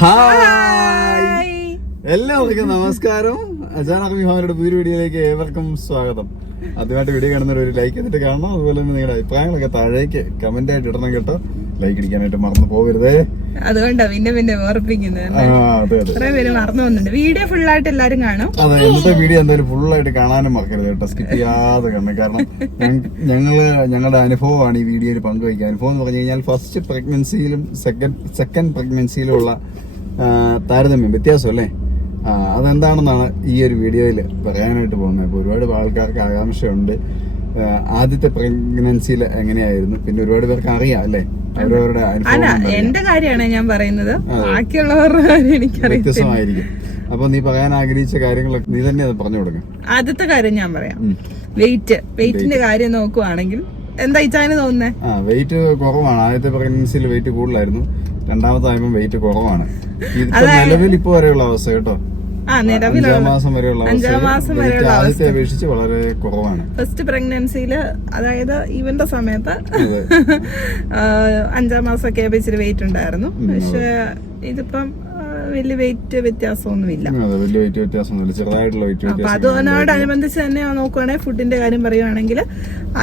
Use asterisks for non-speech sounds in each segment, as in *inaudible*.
Hi. എല്ലാവർക്കും നമസ്കാരം. അജാൻ വിഹാനയുടെ പുതിയ വീഡിയോയിലേക്ക് ഏവർക്കും സ്വാഗതം. ആദ്യമായിട്ട് വീഡിയോ കാണുന്നവർ ഒരു ലൈക്ക് ചെയ്തിട്ട് കാണണം. അതുപോലെ തന്നെ നിങ്ങളുടെ അഭിപ്രായങ്ങളൊക്കെ താഴേക്ക് കമന്റ് ആയിട്ട് ഇടണം കേട്ടോ. ലൈക്ക് അടിക്കാനായിട്ട് മറന്നു പോകരുതേ. അതുകൊണ്ടാ പിന്നെ പിന്നെ ഓർപ്പിക്കുന്നത് മറന്നു വന്നിട്ടുണ്ട് വീഡിയോ ഫുൾ ആയിട്ട് എല്ലാരും കാണും. അതെ ഇന്നത്തെ വീഡിയോ എന്തായാലും ഫുൾ ആയിട്ട് കാണാനും മറക്കരുത് കേട്ടോ. സ്കിപ്പ് ചെയ്യാതെ കാണണം. കാരണം ഞങ്ങ- ഞങ്ങൾ ഞങ്ങളുടെ അനുഭവമാണ് ഈ വീഡിയോയിൽ പങ്കുവയ്ക്കുക അനുഭവം എന്ന് പറഞ്ഞു കഴിഞ്ഞാൽ ഫസ്റ്റ് പ്രഗ്നൻസിയിലും സെക്കൻഡ് സെക്കൻഡ് പ്രഗ്നൻസിയിലും ഉള്ള താരതമ്യം വ്യത്യാസം അല്ലേ അതെന്താണെന്നാണ് ഈ ഒരു വീഡിയോയിൽ പറയാനായിട്ട് പോകുന്നത്. അപ്പോൾ ഒരുപാട് ആൾക്കാർക്ക് ആകാംക്ഷയുണ്ട്. ആദ്യത്തെ പ്രഗ്നൻസിയിൽ എങ്ങനെയായിരുന്നു? പിന്നെ ഒരുപാട് പേർക്ക് അറിയാം അല്ലേ? അവരവരുടെ അല്ല എന്റെ കാര്യമാണ് ഞാൻ പറയുന്നത്. ബാക്കിയുള്ളവരുടെ വ്യത്യസ്തമായിരിക്കും. അപ്പൊ നീ പറയാൻ ആഗ്രഹിച്ച കാര്യങ്ങളൊക്കെ നീ തന്നെ അത് പറഞ്ഞു കൊടുക്കാം. ആദ്യത്തെ കാര്യം ഞാൻ പറയാം. വെയിറ്റ്. വെയിറ്റിന്റെ കാര്യം നോക്കുവാണെങ്കിൽ എന്താ ഇച്ചാന് തോന്നുന്നേ? ആ വെയിറ്റ് കുറവാണ്. ആദ്യത്തെ പ്രഗ്നൻസിയിൽ വെയിറ്റ് കൂടുതലായിരുന്നു. രണ്ടാമത്തെ ആയപ്പോൾ വെയിറ്റ് കുറവാണ് ഇതിപ്പോ നിലവിൽ ഇപ്പൊ വരെയുള്ള അവസ്ഥ കേട്ടോ. അഞ്ചാം മാസം വരെയുള്ള ആദ്യത്തെ അപേക്ഷിച്ച് വളരെ കുറവാണ്. ഫസ്റ്റ് പ്രഗ്നൻസിയിൽ അതായത് ഇവന്റെ സമയത്ത് അഞ്ചാം മാസമൊക്കെ ഇച്ചിരി വെയിറ്റ് ഉണ്ടായിരുന്നു. പക്ഷെ ഇതിപ്പം വലിയ വെയിറ്റ് വ്യത്യാസമൊന്നുമില്ല. വലിയ വെയിറ്റ് വ്യത്യാസമൊന്നുമില്ല. ചെറുതായിട്ടുള്ള വെയിറ്റ് അപ്പൊ അതിനോടനുബന്ധിച്ച് തന്നെ നോക്കുവാണെങ്കിൽ ഫുഡിന്റെ കാര്യം പറയുവാണെങ്കിൽ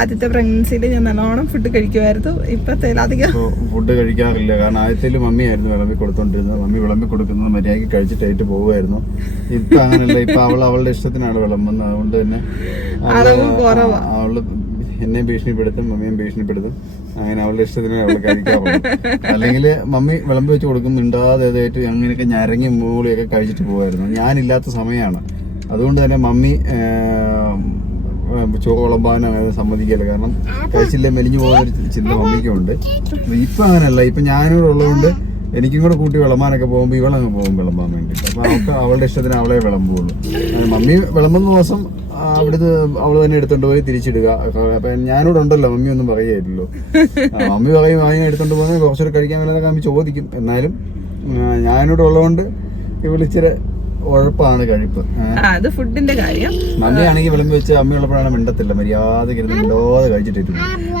ആദ്യത്തെ പ്രഗ്നൻസിയിൽ ഞാൻ നല്ലോണം ഫുഡ് കഴിക്കുമായിരുന്നു. ഇപ്പത്തേലധികം ഇപ്പൊ ഫുഡ് കഴിക്കാറില്ല. കാരണം ആദ്യത്തിൽ മമ്മിയായിരുന്നു വിളമ്പി കൊടുത്തോണ്ടിരുന്നത്. മമ്മി വിളമ്പി കൊടുക്കുന്നത് മര്യാദയ്ക്ക് കഴിച്ചിട്ടായിട്ട് പോവുമായിരുന്നു ഇപ്പൊ അങ്ങനെയല്ല. ഇപ്പൊ അവൾ അവളുടെ ഇഷ്ടത്തിനാണ് വിളമ്പുന്നത്. അതുകൊണ്ട് തന്നെ അവൾ എന്നെ ഭീഷണിപ്പെടുത്തും മമ്മിയും ഭീഷണിപ്പെടുത്തും. അങ്ങനെ അവളുടെ ഇഷ്ടത്തിന് അവൾ കഴിക്കാറുള്ളൂ അല്ലെങ്കിൽ മമ്മി വിളമ്പി വെച്ച് കൊടുക്കും മിണ്ടാതെ ഏതായിട്ട് അങ്ങനെയൊക്കെ ഞരങ്ങി മൂളിയൊക്കെ കഴിച്ചിട്ട് പോകുമായിരുന്നു ഞാനില്ലാത്ത സമയമാണ് അതുകൊണ്ട് തന്നെ മമ്മി ചോറ് അങ്ങനെ സമ്മതിക്കില്ല. കാരണം കഴിച്ചില്ല മെലിഞ്ഞു പോകുന്ന ഒരു ചിന്ത മമ്മിക്കുണ്ട്. ഇപ്പൊ അങ്ങനെയല്ല ഇപ്പൊ ഞാനിവിടെ ഉള്ളതുകൊണ്ട് എനിക്കും കൂടെ കൂട്ടി വിളമ്പാനൊക്കെ പോകുമ്പോൾ ഇവളങ്ങ് പോകും വിളമ്പാൻ വേണ്ടിയിട്ട് അപ്പൊ അവൾക്ക് അവളുടെ ഇഷ്ടത്തിന് അവളെ വിളമ്പുള്ളൂ. മമ്മി വിളമ്പുന്ന ദിവസം അവിടുന്ന് അവൾ തന്നെ എടുത്തോണ്ട് പോയി തിരിച്ചിടുക. അപ്പൊ ഞാനിവിടെ ഉണ്ടല്ലോ മമ്മി ഒന്നും പറയുകയായിരുന്നല്ലോ മമ്മി പറയും വാങ്ങി എടുത്തോണ്ട് പോകുന്നത് കുറച്ചുകൂടെ കഴിക്കാൻ വേണ്ടതൊക്കെ മമ്മി ചോദിക്കും. എന്നാലും ഞാനിവിടെ ഉള്ളതുകൊണ്ട് ഇവളിച്ചിരി ഉഴപ്പാണ് കഴിപ്പ്. അത് ഫുഡിന്റെ കാര്യം. മമ്മിയാണെങ്കിൽ വിളമ്പി വെച്ച് മിണ്ടത്തില്ല. മര്യാദ മിണ്ടാതെ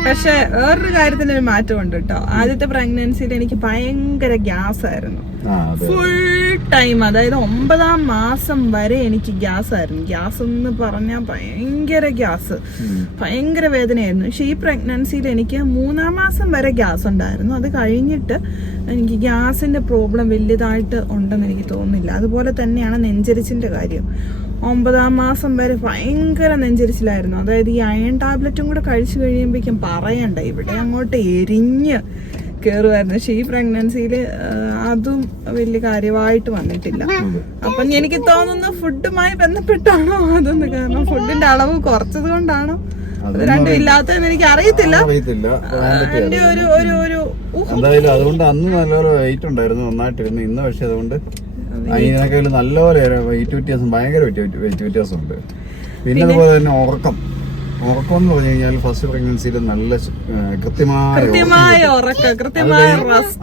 പക്ഷെ വേറൊരു കാര്യത്തിന് ഒരു മാറ്റമുണ്ട് കേട്ടോ. ആദ്യത്തെ പ്രഗ്നൻസിയിൽ എനിക്ക് ഭയങ്കര ഗ്യാസ് ആയിരുന്നു. ഫുൾ ടൈം അതായത് ഒമ്പതാം മാസം വരെ എനിക്ക് ഗ്യാസ് ആയിരുന്നു. ഗ്യാസ് എന്ന് പറഞ്ഞാൽ ഭയങ്കര ഗ്യാസ്. ഭയങ്കര വേദനയായിരുന്നു. പക്ഷെ ഈ പ്രഗ്നൻസിയിൽ എനിക്ക് മൂന്നാം മാസം വരെ ഗ്യാസ് ഉണ്ടായിരുന്നു. അത് കഴിഞ്ഞിട്ട് എനിക്ക് ഗ്യാസിന്റെ പ്രോബ്ലം വലുതായിട്ട് ഉണ്ടെന്ന് എനിക്ക് തോന്നുന്നില്ല. അതുപോലെ തന്നെയാണ് നെഞ്ചരിച്ചിന്റെ കാര്യം. ഒമ്പതാം മാസം വരെ ഭയങ്കര നെഞ്ചരിച്ചിലായിരുന്നു. അതായത് ഈ അയൺ ടാബ്ലറ്റും കൂടെ കഴിച്ചു കഴിയുമ്പോഴേക്കും പറയണ്ട ഇവിടെ അങ്ങോട്ട് എരിഞ്ഞ് കയറുമായിരുന്നു പക്ഷെ ഈ പ്രഗ്നൻസിയിൽ അതും വലിയ കാര്യമായിട്ട് വന്നിട്ടില്ല. അപ്പം എനിക്ക് തോന്നുന്നു ഫുഡുമായി ബന്ധപ്പെട്ടാണോ അതൊന്ന്. കാരണം ഫുഡിന്റെ അളവ് കുറച്ചത് കൊണ്ടാണോ രണ്ടും ഇല്ലാത്തതെന്ന് എനിക്ക് അറിയത്തില്ല. എന്റെ ഒരു ഒരു ഒരു. എന്തായാലും അതുകൊണ്ട് അന്ന് നല്ലപോലെ വെയിറ്റ് ഉണ്ടായിരുന്നു നന്നായിട്ടിരുന്നു ഇന്ന് പക്ഷെ അതുകൊണ്ട് അതിനേക്കാളും നല്ലപോലെ വെയിറ്റ് വ്യത്യാസം ഭയങ്കര വെയിറ്റ് വ്യത്യാസമുണ്ട്. പിന്നെ അതുപോലെ തന്നെ ഉറക്കം. ഉറക്കം എന്ന് പറഞ്ഞു കഴിഞ്ഞാൽ ഫസ്റ്റ് പ്രഗ്നൻസിയിൽ നല്ല കൃത്യമായ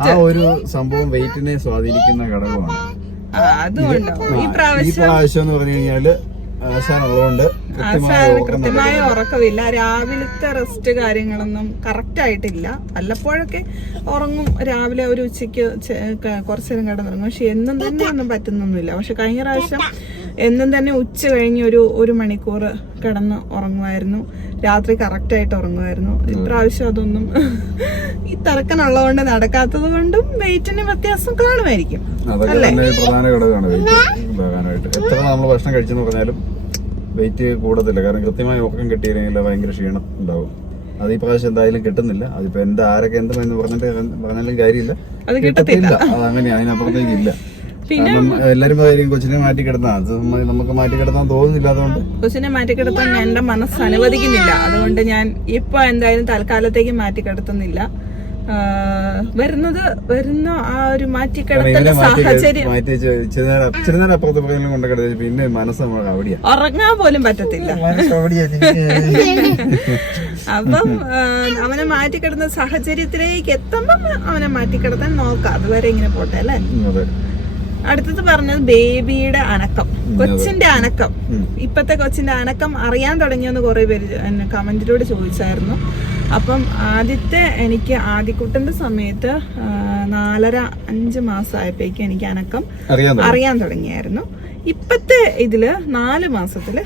ആ ഒരു സംഭവം വെയിറ്റിനെ സ്വാധീനിക്കുന്ന ഘടകമാണ്. ഈ പ്രാവശ്യം എന്ന് പറഞ്ഞു കഴിഞ്ഞാൽ ആശാനുള്ളതുകൊണ്ട് കൃത്യമായ ഉറക്കമില്ല. രാവിലത്തെ റെസ്റ്റ് കാര്യങ്ങളൊന്നും കറക്റ്റ് ആയിട്ടില്ല. വല്ലപ്പോഴൊക്കെ ഉറങ്ങും. രാവിലെ ഒരു ഉച്ചയ്ക്ക് കുറച്ചു നേരം കിടന്നുറങ്ങും പക്ഷെ എന്നും തന്നെ ഒന്നും പറ്റുന്നൊന്നുമില്ല. പക്ഷെ കഴിഞ്ഞ പ്രാവശ്യം എന്നും തന്നെ ഉച്ച കഴിഞ്ഞ് ഒരു ഒരു മണിക്കൂർ കിടന്ന് ഉറങ്ങുമായിരുന്നു. രാത്രി കറക്റ്റ് ആയിട്ട് ഉറങ്ങുമായിരുന്നു. ഇപ്രാവശ്യം അതൊന്നും ഈ തിരക്കനുള്ളതുകൊണ്ട് നടക്കാത്തത് കൊണ്ടും വെയിറ്റിന് വ്യത്യാസം കാണുമായിരിക്കും. അതൊക്കെ പ്രധാന ഘടകമാണ് എത്ര നമ്മൾ ഭക്ഷണം കഴിച്ചെന്ന് പറഞ്ഞാലും വെയിറ്റ് കൂടത്തില്ല കാരണം കൃത്യമായി ഉറക്കം കിട്ടിയില്ലെങ്കിൽ ഭയങ്കര ക്ഷീണം ഉണ്ടാവും. അത് ഈ പ്രാവശ്യം എന്തായാലും കിട്ടുന്നില്ല. അതിപ്പോ എന്റെ ആരൊക്കെ എന്തും എന്ന് പറഞ്ഞിട്ട് പറഞ്ഞാലും കാര്യമില്ല. അത് കിട്ടത്തില്ല. അത് അങ്ങനെ അതിനപ്പുറത്തേക്ക് ഇല്ല. കാരണം എല്ലാരും പറയും കൊച്ചിനെ മാറ്റി കിടന്നാ അത് നമുക്ക് മാറ്റി കിടത്താൻ തോന്നുന്നില്ല കൊച്ചിനെ മാറ്റി കിടത്താൻ എന്റെ മനസ്സ് അനുവദിക്കുന്നില്ല. അതുകൊണ്ട് ഞാൻ ഇപ്പൊ എന്തായാലും തൽക്കാലത്തേക്ക് മാറ്റിക്കിടത്തുന്നില്ല ആ, വരുന്നത് വരുന്ന ആ ഒരു കാരണം മാറ്റിക്കിടത്തൽ മാറ്റി സാഹചര്യം. പിന്നെ മനസ്സ് ഉറങ്ങാൻ പോലും പറ്റത്തില്ല. അപ്പം അവനെ മാറ്റിക്കിടന്ന സാഹചര്യത്തിലേക്ക് എത്തുമ്പം അവനെ മാറ്റിക്കിടത്താൻ നോക്കാം. അതുവരെ ഇങ്ങനെ പോട്ടെ അല്ലേ? അതെ. അടുത്തത് പറഞ്ഞത് ബേബിയുടെ അനക്കം. കൊച്ചിന്റെ അനക്കം. ഇപ്പത്തെ കൊച്ചിന്റെ അനക്കം അറിയാൻ തുടങ്ങിയെന്ന് കുറെ പേര് കമന്റിലൂടെ ചോദിച്ചായിരുന്നു. അപ്പം ആദ്യത്തെ എനിക്ക് ആദ്യക്കുട്ടന്റെ സമയത്ത് നാലര അഞ്ച് മാസമായപ്പോഴേക്കും എനിക്ക് അനക്കം അറിയാൻ തുടങ്ങിയായിരുന്നു. ഇപ്പത്തെ ഇതിൽ നാല് മാസത്തിൽ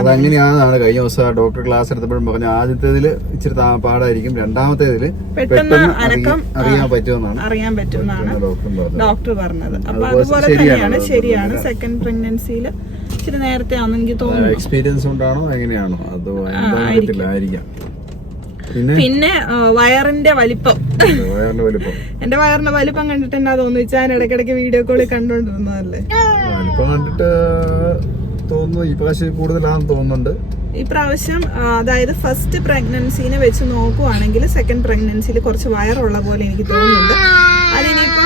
അതങ്ങനെയാണെന്നാണ് കഴിഞ്ഞ ദിവസം ഡോക്ടർ ക്ലാസ് എടുത്തപ്പോഴും പറഞ്ഞു ആദ്യത്തേതിൽ ഇച്ചിരി പാടായിരിക്കും. രണ്ടാമത്തേതിൽ പെട്ടെന്ന് അനക്കം അറിയാൻ പറ്റുമെന്നാണ് അറിയാൻ പറ്റുമെന്നാണ് ഡോക്ടർ പറഞ്ഞത്. അപ്പൊ അതുപോലെ തന്നെയാണ് ശരിയാണ്. സെക്കൻഡ് പ്രഗ്നൻസിയിൽ ഇച്ചിരി നേരത്തെ ആണെന്ന് എനിക്ക് തോന്നുന്നു. എക്സ്പീരിയൻസ് ഉണ്ടാണോ എങ്ങനെയാണോ? അതോ ആയിരിക്കാം. പിന്നെ? വയറിന്റെ വലിപ്പം. എന്റെ വയറിന്റെ വലിപ്പം കണ്ടിട്ട് എന്നാ തോന്നുന്നു? ഞാൻ ഇടയ്ക്കിടയ്ക്ക് വീഡിയോ കോളിൽ കണ്ടോണ്ടിരുന്നതല്ലേ? വലിപ്പം കണ്ടിട്ട് തോന്നുന്നു ഈ പ്രാവശ്യം കൂടുതലാണെന്ന് തോന്നുന്നുണ്ട്. ഈ പ്രാവശ്യം അതായത് ഫസ്റ്റ് പ്രഗ്നൻസിനെ വെച്ച് നോക്കുവാണെങ്കിൽ സെക്കൻഡ് പ്രഗ്നൻസിയിൽ കുറച്ച് വയറുള്ള പോലെ എനിക്ക് തോന്നുന്നുണ്ട്. അതിനിപ്പോ.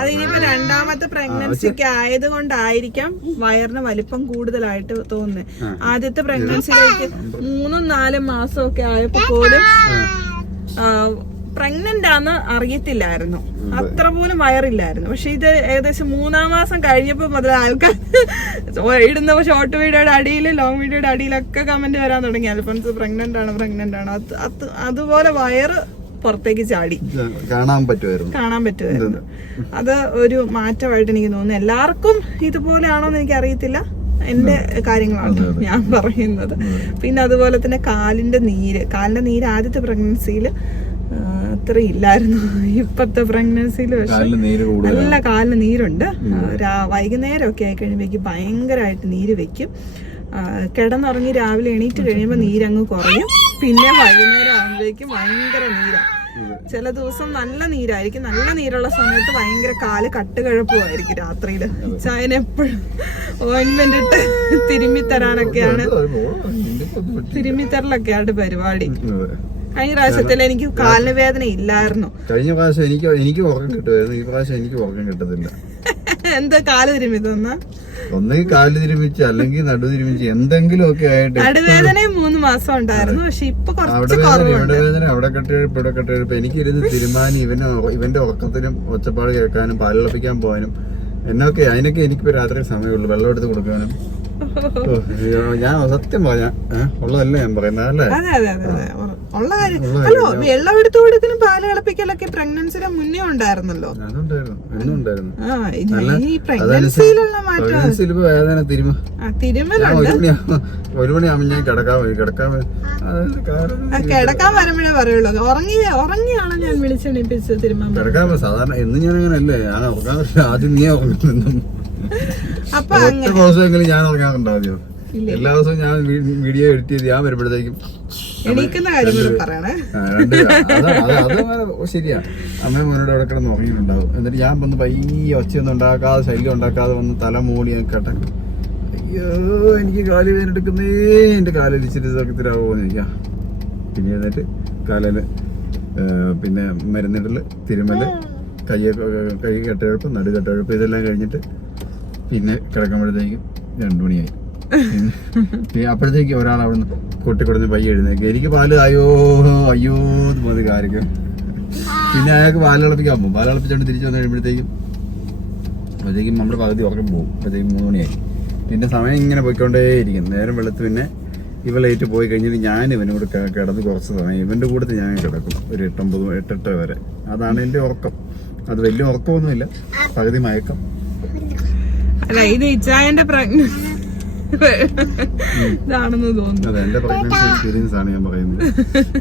അതിനിപ്പോ രണ്ടാമത്തെ പ്രഗ്നൻസിക്ക് ആയത് കൊണ്ടായിരിക്കാം വയറിന് വലിപ്പം കൂടുതലായിട്ട് തോന്നുന്നത്. ആദ്യത്തെ പ്രഗ്നൻസിയിലേക്ക് മൂന്നും നാലും മാസം ഒക്കെ ആയപ്പോ പോലും പ്രഗ്നന്റ് ആന്ന് അറിയത്തില്ലായിരുന്നു. അത്ര പോലും വയറില്ലായിരുന്നു. പക്ഷെ ഇത് ഏകദേശം മൂന്നാം മാസം കഴിഞ്ഞപ്പോ മുതൽ ആൾക്കാർ *laughs* ഇടുന്ന ഷോർട്ട് വീഡിയോയുടെ അടിയിൽ ലോങ് വീഡിയോയുടെ അടിയിലൊക്കെ കമന്റ് വരാൻ തുടങ്ങി. അൽഫോൺസ് പ്രഗ്നന്റ് ആണ് പ്രഗ്നന്റ് ആണ്. അത് അതുപോലെ വയറ് പുറത്തേക്ക് ചാടി. കാണാൻ പറ്റുമായിരുന്നു. കാണാൻ പറ്റുമായിരുന്നു. അത് ഒരു മാറ്റമായിട്ട് എനിക്ക് തോന്നുന്നു. എല്ലാവർക്കും ഇതുപോലെയാണോ എന്ന് എനിക്ക് അറിയത്തില്ല എന്റെ കാര്യങ്ങളാണ് ഞാൻ പറയുന്നത്. പിന്നെ അതുപോലെ തന്നെ കാലിന്റെ നീര്. കാലിന്റെ നീര് ആദ്യത്തെ പ്രഗ്നൻസിയിൽ അത്ര ഇല്ലായിരുന്നു. ഇപ്പത്തെ പ്രഗ്നൻസിയിൽ പക്ഷെ നല്ല കാലിന് നീരുണ്ട്. വൈകുന്നേരം ഒക്കെ ആയി കഴിയുമ്പോഴേക്ക് ഭയങ്കരമായിട്ട് നീര് വെക്കും. കിടന്നുറങ്ങി രാവിലെ എണീറ്റ് കഴിയുമ്പോൾ നീരങ്ങ് കുറയും. പിന്നെ വൈകുന്നേരം ആകുമ്പോഴേക്കും ഭയങ്കര നീരാ. ചില ദിവസം നല്ല നീരായിരിക്കും. നല്ല നീരുള്ള സമയത്ത് ഭയങ്കര കാൽ കട്ടുകഴപ്പുമായിരിക്കും രാത്രിയിൽ. ചായന എപ്പോഴും ഓയിൻമെന്റ് ഇട്ട് തിരുമ്മിത്തരാനൊക്കെയാണ് തിരുമ്മിത്തരലൊക്കെയാണ് തിരുമ്മി തരലൊക്കെയാണ് പരിപാടി. കഴിഞ്ഞ പ്രാവശ്യത്തിൽ എനിക്ക് കാലിന് വേദന ഇല്ലായിരുന്നു. കഴിഞ്ഞ പ്രാവശ്യം എനിക്ക് എനിക്ക് ഉറക്കം കിട്ടുമായിരുന്നു. ഈ പ്രാവശ്യം എനിക്ക് ഉറക്കം കിട്ടത്തില്ല. *laughs* എന്താ കാൽ തിരുമ്മി തന്ന ഒന്നെങ്കിൽ കാൽ തിരുമിച്ച് അല്ലെങ്കിൽ നടു തിരുമിച്ച് എന്തെങ്കിലും ഒക്കെ ആയിട്ട് നടുവേദനയും മൂന്ന് മാസം ഉണ്ടായിരുന്നു. പക്ഷെ ഇപ്പൊ അവിടെ വേദന ഇവിടെ വേദന അവിടെ കെട്ടിയെഴുപ്പ് ഇവിടെ കെട്ടിയെഴുപ്പ് എനിക്കിരുന്ന് തീരുമാനം ഇവന് ഇവന്റെ ഉറക്കത്തിനും ഒച്ചപ്പാട് കേൾക്കാനും പാലിളപ്പിക്കാൻ പോകാനും എന്നൊക്കെ അതിനൊക്കെ എനിക്ക് രാത്രി സമയമുള്ളൂ. വെള്ളം എടുത്ത് കൊടുക്കാനും. ഞാൻ സത്യം പറഞ്ഞ ഉള്ളതല്ലേ ഞാൻ പറയുന്നത് അല്ലേ? ഉള്ള കാര്യം. അല്ലോ വെള്ളം എടുത്തു കൊടുക്കലും പാൽ കളപ്പിക്കലൊക്കെ പ്രഗ്നൻസിയുടെ മുന്നേ ഉണ്ടായിരുന്നല്ലോ. ആ ഈ പ്രഗ്നൻസിയിലുള്ള മാറ്റം. കിടക്കാൻ വരുമ്പോഴേ പറയുള്ളൂ. ഉറങ്ങി ഉറങ്ങിയാണ് ഞാൻ വിളിച്ചെണീപ്പിച്ച് പോയി സാധാരണ എന്ന് ഞാൻ അങ്ങനെ അല്ലേ ഞാൻ ഉറങ്ങാൻ. ആദ്യം നീ ഉറങ്ങുന്നു അപ്പൊ ദിവസമെങ്കിലും ഞാൻ ഉറങ്ങാറുണ്ടാവും എല്ലാ ദിവസവും ഞാൻ വീഡിയോ എഡിറ്റ് ചെയ്ത് ഞാൻ വരുമ്പോഴത്തേക്കും എണീക്കുന്ന കാര്യം കൂടി പറയണേ. ശരിയാ. അമ്മ മോനോട് അവിടെ കിടന്ന് ഉറങ്ങിയിട്ടുണ്ടാവും. എന്നിട്ട് ഞാൻ വന്ന് പയ്യ ഒച്ചയൊന്നും ഉണ്ടാക്കാതെ ശല്യം ഉണ്ടാക്കാതെ വന്ന് തല മൂടി നിൽക്കട്ടെ അയ്യോ എനിക്ക് കാൽ വേദന എടുക്കുന്നേ. എന്റെ കാലിച്ചിട്ട് സത്യത്തിലാവുമെന്ന് ചോദിക്കാം. പിന്നെ എന്നിട്ട് കാലിൽ പിന്നെ മരുന്നിടൽ തിരുമൽ കയ്യെ കൈ കെട്ടഴപ്പ് നടു കെട്ടെഴുപ്പ് ഇതെല്ലാം കഴിഞ്ഞിട്ട് പിന്നെ കിടക്കുമ്പോഴത്തേക്കും രണ്ടു മണിയായി. *laughs* അപ്പോഴത്തേക്ക് ഒരാൾ അവിടുന്ന് കൊട്ടിക്കൊടുന്ന് പയ്യെ എഴുന്നേക്ക് എനിക്ക് പാൽ അയ്യോ അയ്യോ എന്ന് പറഞ്ഞ് കാര്യം പിന്നെ അയാൾക്ക് പാലിളപ്പിക്കാൻ പോകും. പാലിളപ്പിച്ചോണ്ട് തിരിച്ചു വന്ന് കഴിയുമ്പോഴത്തേക്കും അപ്പോഴത്തേക്കും നമ്മുടെ പകുതി ഉറക്കം പോകും. അപ്പോഴത്തേക്കും മൂന്ന് മണിയായി. പിന്നെ സമയം ഇങ്ങനെ പോയിക്കൊണ്ടേയിരിക്കും. നേരം വെളുത്ത് പിന്നെ ഇവ ലേറ്റ് പോയി കഴിഞ്ഞിട്ട് ഞാൻ ഇവനോട് കിടന്ന് കുറച്ച് സമയം ഇവന്റെ കൂട്ടത്തിൽ ഞാൻ കിടക്കും. ഒരു എട്ടൊമ്പത് എട്ടെട്ട് വരെ. അതാണ് എന്റെ ഉറക്കം. അത് വലിയ ഉറക്കമൊന്നുമില്ല. പകുതി മയക്കം. അല്ല ഇത് ഇച്ചായന്റെ പ്രഗ്നൻസി. ഇതാണെന്ന് തോന്നുന്നു. അതെ എന്റെ പ്രഗ്നൻസി എക്സ്പീരിയൻസ് ആണ് ഞാൻ പറയുന്നത്.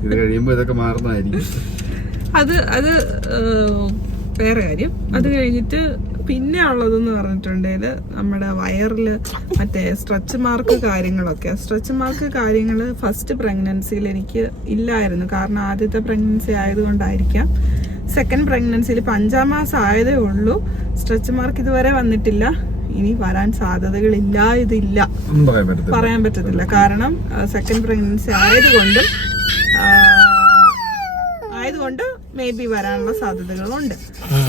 ഇത് കഴിയുമ്പോൾ ഇതൊക്കെ മാറുന്നതായിരിക്കും. അത് അത് വേറെ കാര്യം. അത് കഴിഞ്ഞിട്ട് പിന്നെ ഉള്ളതെന്ന് പറഞ്ഞിട്ടുണ്ടെങ്കിൽ നമ്മുടെ വയറിൽ മറ്റേ സ്ട്രെച്ച് മാർക്ക് കാര്യങ്ങളൊക്കെ. സ്ട്രെച്ച് മാർക്ക് കാര്യങ്ങൾ ഫസ്റ്റ് പ്രഗ്നൻസിയിൽ എനിക്ക് ഇല്ലായിരുന്നു. കാരണം ആദ്യത്തെ പ്രഗ്നൻസി ആയതുകൊണ്ടായിരിക്കാം. സെക്കൻഡ് പ്രഗ്നൻസിയിൽ ഇപ്പം അഞ്ചാം മാസം ആയതേ ഉള്ളൂ. സ്ട്രെച്ച് മാർക്ക് ഇതുവരെ വന്നിട്ടില്ല. ഇനി വരാൻ സാധ്യതകളില്ല ഇതില്ല. പറയാൻ പറ്റത്തില്ല. കാരണം സെക്കൻഡ് പ്രഗ്നൻസി ആയതുകൊണ്ട് ആയതുകൊണ്ട് മേ ബി വരാനുള്ള സാധ്യതകളുണ്ട്.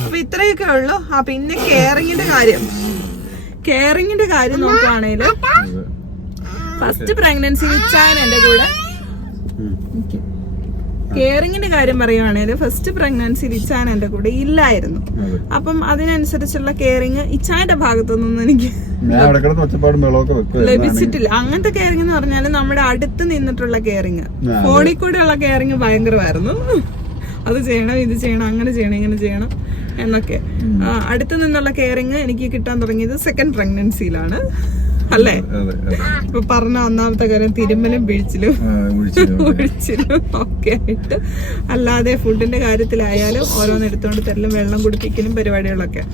അപ്പൊ ഇത്രയൊക്കെ ഉള്ളു. ആ പിന്നെ കെയറിങ്ങിന്റെ കാര്യം. കെയറിങ്ങിന്റെ കാര്യം നോക്കുകയാണെങ്കിൽ ഫസ്റ്റ് പ്രഗ്നൻസി വിച്ചാൻ എന്റെ കൂടെ. കെയറിങ്ങിന്റെ കാര്യം പറയുവാണെങ്കിൽ ഫസ്റ്റ് പ്രഗ്നൻസിയിൽ ഇച്ചാൻ എന്റെ കൂടെ ഇല്ലായിരുന്നു. അപ്പം അതിനനുസരിച്ചുള്ള കെയറിങ് ഇച്ചാന്റെ ഭാഗത്തു നിന്നും എനിക്ക് ലഭിച്ചിട്ടില്ല. അങ്ങനത്തെ കെയറിങ് എന്ന് പറഞ്ഞാൽ നമ്മുടെ അടുത്ത് നിന്നിട്ടുള്ള കെയറിങ് ഫോണിൽ കൂടെ ഫോണിൽ കൂടെയുള്ള കെയറിങ് ഭയങ്കരമായിരുന്നു. അത് ചെയ്യണം ഇത് ചെയ്യണം അങ്ങനെ ചെയ്യണം ഇങ്ങനെ ചെയ്യണം എന്നൊക്കെ. അടുത്ത് നിന്നുള്ള കെയറിങ് എനിക്ക് കിട്ടാൻ തുടങ്ങിയത് സെക്കൻഡ് പ്രഗ്നൻസിയിലാണ് അല്ലേ? ഇപ്പൊ പറഞ്ഞ ഒന്നാമത്തെ കാര്യം തിരുമ്മലും പിഴിച്ചിലും. ഒഴിച്ചിലും ഒക്കെ ആയിട്ട്. അല്ലാതെ ഫുഡിന്റെ കാര്യത്തിലായാലും ഓരോന്ന് എടുത്തോണ്ട് തരലും വെള്ളം കുടിപ്പിക്കലും പരിപാടികളൊക്കെ.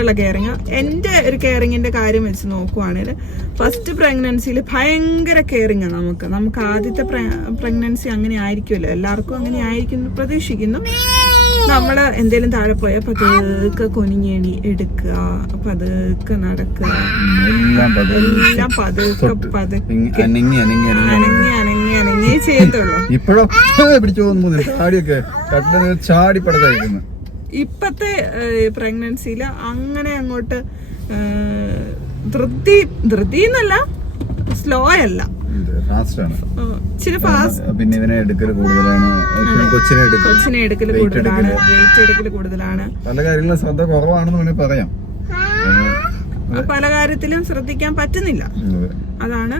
ഉള്ള കെയറിങ് എന്റെ ഒരു കെയറിങ്ങിന്റെ കാര്യം വെച്ച് നോക്കുവാണെങ്കിൽ ഫസ്റ്റ് പ്രഗ്നൻസിയിൽ ഭയങ്കര കെയറിങ് നമുക്ക്. നമുക്ക് ആദ്യത്തെ പ്രഗ്നൻസി അങ്ങനെ ആയിരിക്കുമല്ലോ. എല്ലാവർക്കും അങ്ങനെ ആയിരിക്കുമെന്ന് പ്രതീക്ഷിക്കുന്നു. നമ്മൾ എന്തേലും താഴെ പോയാൽ പതുക്കെ കൊനിങ്ങേണി എടുക്കുക പതുക്കെ നടക്കുക. എല്ലാം പതുക്കെ. പതുക്കെ അനങ്ങി അനങ്ങി അനങ്ങി. അനങ്ങി ചെയ്യത്തുള്ളൂ. ഇപ്പോഴോ? പിടിച്ചു പോകുന്നു ചാടിയൊക്കെ ചാടി പടതായിരിക്കുന്നു ഇപ്പത്തെ പ്രഗ്നൻസിയിൽ അങ്ങനെ അങ്ങോട്ട് ധൃതി ധൃതി എന്നല്ല സ്ലോ അല്ല. ഫാസ്റ്റ് ആണ്. ഇച്ചിരി ഫാസ്റ്റ് പിന്നെ ഇവനെ എടുക്കൽ കൂടുതലാണ്. കൊച്ചിനെ എടുക്കും കൊച്ചിനെ എടുക്കൽ കൂടുതലാണ്. വെയിറ്റ് എടുക്കൽ കൂടുതലാണ്. പല കാര്യങ്ങളും ശ്രദ്ധ കുറവാണെന്ന് വേണമെങ്കിൽ പറയാം. പല കാര്യത്തിലും ശ്രദ്ധിക്കാൻ പറ്റുന്നില്ല. അതാണ്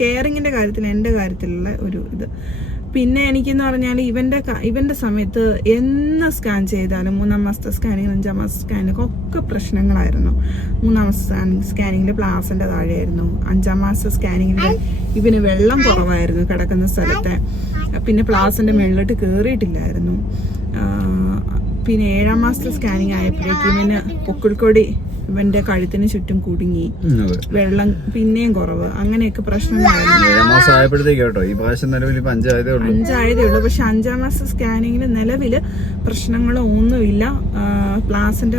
കെയറിങ്ങിന്റെ കാര്യത്തിൽ എന്റെ കാര്യത്തിലുള്ള ഒരു ഇത്. പിന്നെ എനിക്കെന്ന് പറഞ്ഞാൽ ഇവന്റെ ഇവന്റെ സമയത്ത് എന്ന് സ്കാൻ ചെയ്താലും മൂന്നാം മാസത്തെ സ്കാനിങ് അഞ്ചാം മാസത്തെ സ്കാനിങ് ഒക്കെ പ്രശ്നങ്ങളായിരുന്നു. മൂന്നാം മാസത്തെ സ്കാനിങ്ങിൽ പ്ലാസിന്റെ താഴെയായിരുന്നു. അഞ്ചാം മാസത്തെ സ്കാനിങ്ങിൽ ഇവന് വെള്ളം കുറവായിരുന്നു കിടക്കുന്ന സ്ഥലത്തെ. പിന്നെ പ്ലാസിന്റെ മുകളിലോട്ട് കയറിയിട്ടില്ലായിരുന്നു പിന്നെ ഏഴാം മാസത്തെ സ്കാനിങ് ആയപ്പോഴേക്കും ഇവന് പൊക്കിൾക്കൊടി ഇവന്റെ കഴുത്തിന് ചുറ്റും കുടുങ്ങി. വെള്ളം പിന്നെയും കുറവ്. അങ്ങനെയൊക്കെ പ്രശ്നങ്ങളായിരുന്നു. ഈ പ്രാവശ്യം നിലവിൽ ഇപ്പൊ അഞ്ചായതേ ഉള്ളൂ. അഞ്ചായതേ ഉള്ളൂ. പക്ഷെ അഞ്ചാം മാസം സ്കാനിങ്ങിന് നിലവിൽ പ്രശ്നങ്ങളോ ഒന്നുമില്ല പ്ലാസിന്റെ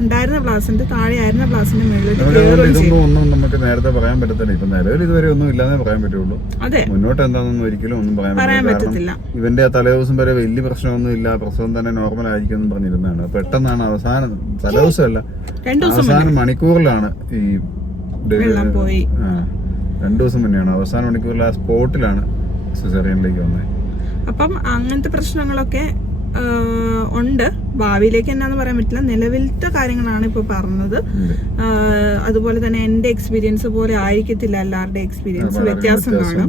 ഉണ്ടായിരുന്ന ഒന്നും നമുക്ക് നേരത്തെ പറയാൻ പറ്റത്തില്ല. ഇപ്പൊ നിലവിൽ ഇതുവരെ ഒന്നും ഇല്ലാന്നേ പറയാൻ പറ്റുള്ളൂ. അതെ. മുന്നോട്ട് എന്താണെന്നൊന്നും ഒരിക്കലും ഒന്നും പറയാൻ പറ്റത്തില്ല. ഇവന്റെ ആ തലേദിവസം വരെ വലിയ പ്രശ്നമൊന്നും ഇല്ല. പ്രസവം തന്നെ നോർമൽ ആയിരിക്കും എന്ന് പറഞ്ഞിരുന്നതാണ്. പെട്ടെന്നാണ് അവസാനം തലേദിവസമല്ല അവസാന മണിക്കൂറിലാണ് ഈ പോയി. രണ്ടു ദിവസം മുന്നെയാണ്. അവസാന മണിക്കൂറിൽ ആ സ്പോട്ടിലാണ് സിസേറിയനിലേക്ക് വന്നത്. അപ്പം അങ്ങനത്തെ പ്രശ്നങ്ങളൊക്കെ ഉണ്ട്. ഭാവിയിലേക്ക് എന്നാന്ന് പറയാൻ പറ്റില്ല. നിലവിലത്തെ കാര്യങ്ങളാണ് ഇപ്പൊ പറഞ്ഞത്. അതുപോലെ തന്നെ എന്റെ എക്സ്പീരിയൻസ് പോലെ ആയിരിക്കത്തില്ല എല്ലാവരുടെ എക്സ്പീരിയൻസ് വ്യത്യാസം കാണും.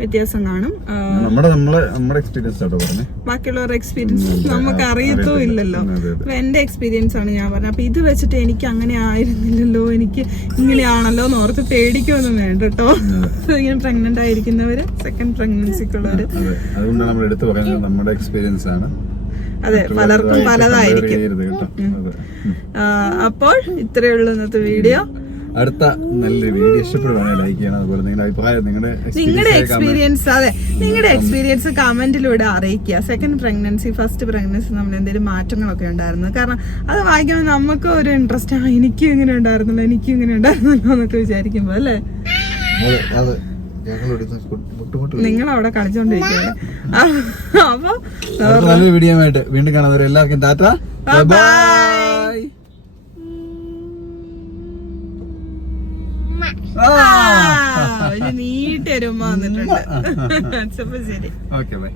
വ്യത്യാസം കാണും. ബാക്കിയുള്ളവരുടെ എക്സ്പീരിയൻസ് നമുക്ക് അറിയത്തും ഇല്ലല്ലോ. അപ്പൊ എന്റെ എക്സ്പീരിയൻസ് ആണ് ഞാൻ പറഞ്ഞത്. അപ്പൊ ഇത് വെച്ചിട്ട് എനിക്ക് അങ്ങനെ ആയിരുന്നില്ലല്ലോ. എനിക്ക് ഇങ്ങനെയാണല്ലോ എന്ന് ഓർത്ത് പേടിക്കൊന്നും വേണ്ട കേട്ടോ. ഇങ്ങനെ പ്രഗ്നന്റ് ആയിരിക്കുന്നവര് സെക്കൻഡ് പ്രഗ്നൻസിക്കുള്ളവര് അതെ അതുകൊണ്ടാണ് നമ്മൾ എടുത്തു പറയുന്നത് നമ്മുടെ എക്സ്പീരിയൻസ് ആണ്. അതെ പലർക്കും പലതായിരിക്കും. അപ്പോൾ ഇത്രയേ ഉള്ളൂ ഇന്നത്തെ വീഡിയോ. അടുത്ത നല്ല വീഡിയോ ഇഷ്ടപ്പെടുവാണെങ്കിൽ ലൈക്ക് ചെയ്യണം. അതുപോലെ നിങ്ങളുടെ അഭിപ്രായം നിങ്ങളുടെ നിങ്ങളുടെ എക്സ്പീരിയൻസ് അതെ. നിങ്ങളുടെ എക്സ്പീരിയൻസ് കമന്റിലൂടെ അറിയിക്കുക. സെക്കൻഡ് പ്രഗ്നൻസി ഫസ്റ്റ് പ്രഗ്നൻസി നമ്മൾ എന്തെങ്കിലും മാറ്റങ്ങളൊക്കെ ഉണ്ടായിരുന്നു. കാരണം അത് വായിക്കുമ്പോൾ നമുക്ക് ഒരു ഇൻട്രസ്റ്റ് ആ എനിക്കും ഇങ്ങനെ ഉണ്ടായിരുന്നല്ലോ എനിക്കും ഇങ്ങനെ ഉണ്ടായിരുന്നല്ലോ എന്നൊക്കെ വിചാരിക്കുമ്പോ അല്ലേ? നിങ്ങൾ അവിടെ കളിച്ചോണ്ടിരിക്കുകയാണ്. അപ്പൊ നല്ലൊരു വീഡിയോ ആയിട്ട് വീണ്ടും കാണാൻ എല്ലാവർക്കും ടാറ്റ. ബൈ. ഒരു വന്നിട്ടുണ്ട്. ശരി. Okay bye.